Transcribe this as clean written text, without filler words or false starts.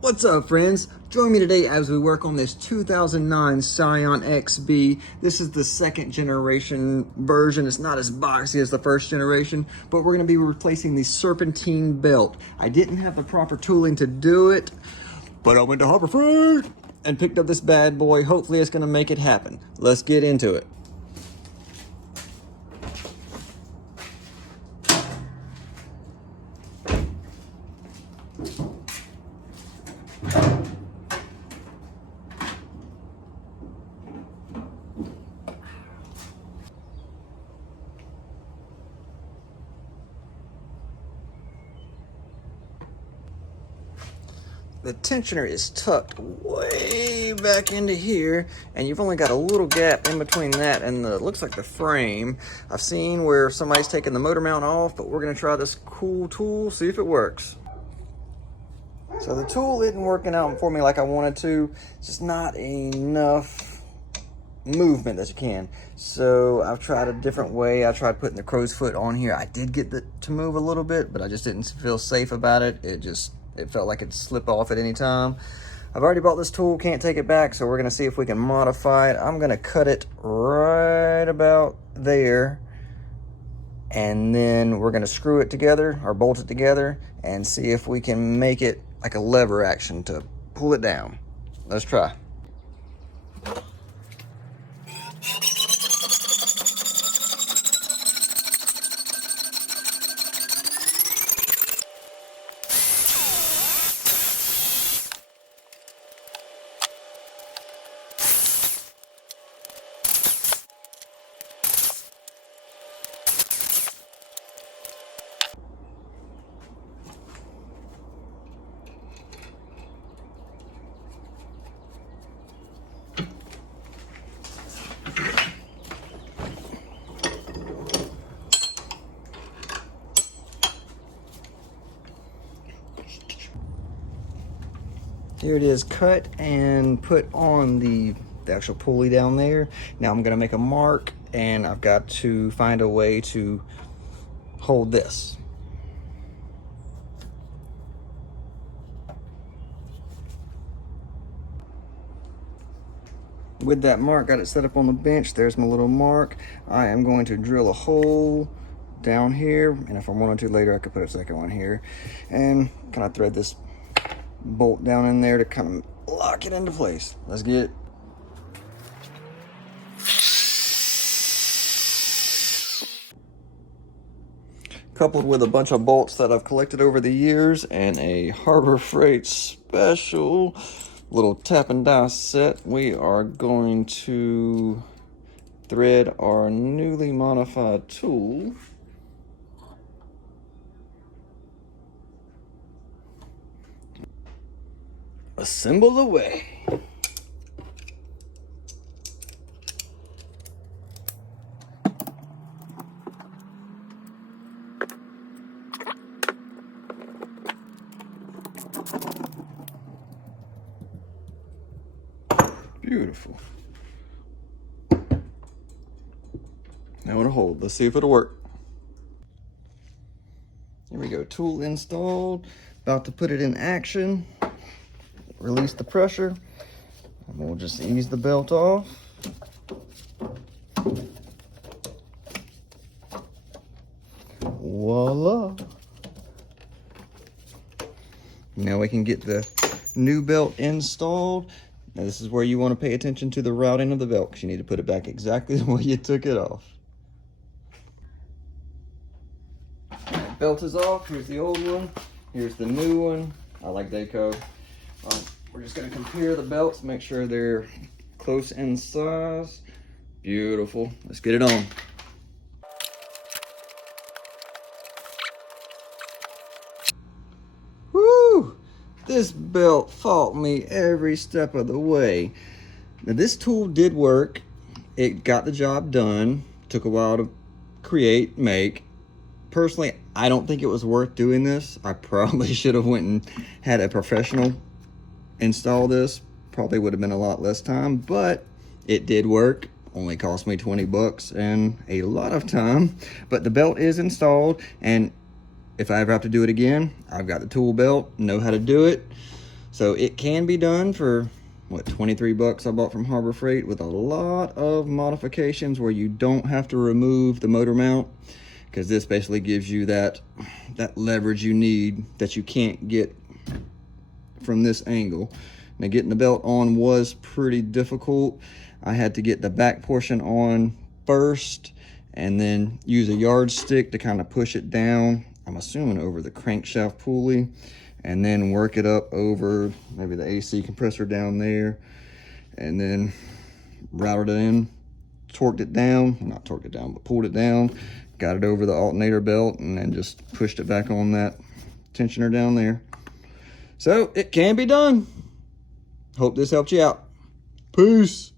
What's up, friends? Join me today as we work on this 2009 Scion XB. This is the second generation version. It's not as boxy as the first generation, but we're going to be replacing the serpentine belt. I didn't have the proper tooling to do it, but I went to Harbor Freight and picked up this bad boy. Hopefully it's going to make it happen. Let's get into it. The tensioner is tucked way back into here, and you've only got a little gap in between that and the looks like the frame. I've seen where somebody's taken the motor mount off, but we're gonna try this cool tool, see if it works. So the tool isn't working out for me like I wanted to. It's just not enough movement that you can. So I've tried a different way. I tried putting the crow's foot on here. I did get it to move a little bit, but I just didn't feel safe about it. It felt like it'd slip off at any time. I've already bought this tool, can't take it back, so we're gonna see if we can modify it. I'm gonna cut it right about there, and then we're gonna screw it together or bolt it together and see if we can make it like a lever action to pull it down. Let's try. Here it is, cut and put on the actual pulley down there. Now I'm gonna make a mark, and I've got to find a way to hold this. With that mark, got it set up on the bench. There's my little mark. I am going to drill a hole down here, and if I wanted to later, I could put a second one here, and kind of thread this bolt down in there to kind of lock it into place. Let's get it. Coupled with a bunch of bolts that I've collected over the years and a Harbor Freight special little tap and die set, we are going to thread our newly modified tool assemble away. Beautiful. Now it'll hold. Let's see if it'll work. Here we go. Tool installed. About to put it in action. Release the pressure, and we'll just ease the belt off. Voila. Now we can get the new belt installed. Now this is where you want to pay attention to the routing of the belt, because you need to put it back exactly the way you took it off. Belt is off. Here's the old one. Here's the new one. I like Daco. We're just going to compare the belts, make sure they're close in size. Beautiful. Let's get it on. Woo! This belt fought me every step of the way. Now this tool did work. It got the job done. Took a while to create, make. Personally, I don't think it was worth doing this. I probably should have went and had a professional install this. Probably would have been a lot less time, but it did work. Only cost me 20 bucks and a lot of time, but the belt is installed, and if I ever have to do it again, I've got the tool belt, know how to do it. So it can be done for, what, 23 bucks I bought from Harbor Freight, with a lot of modifications where you don't have to remove the motor mount, because this basically gives you that leverage you need that you can't get from this angle. Now, getting the belt on was pretty difficult. I had to get the back portion on first and then use a yardstick to kind of push it down, I'm assuming over the crankshaft pulley, and then work it up over maybe the AC compressor down there, and then routed it in, torqued it down, not torqued it down, but pulled it down, got it over the alternator belt, and then just pushed it back on that tensioner down there. So it can be done. Hope this helped you out. Peace.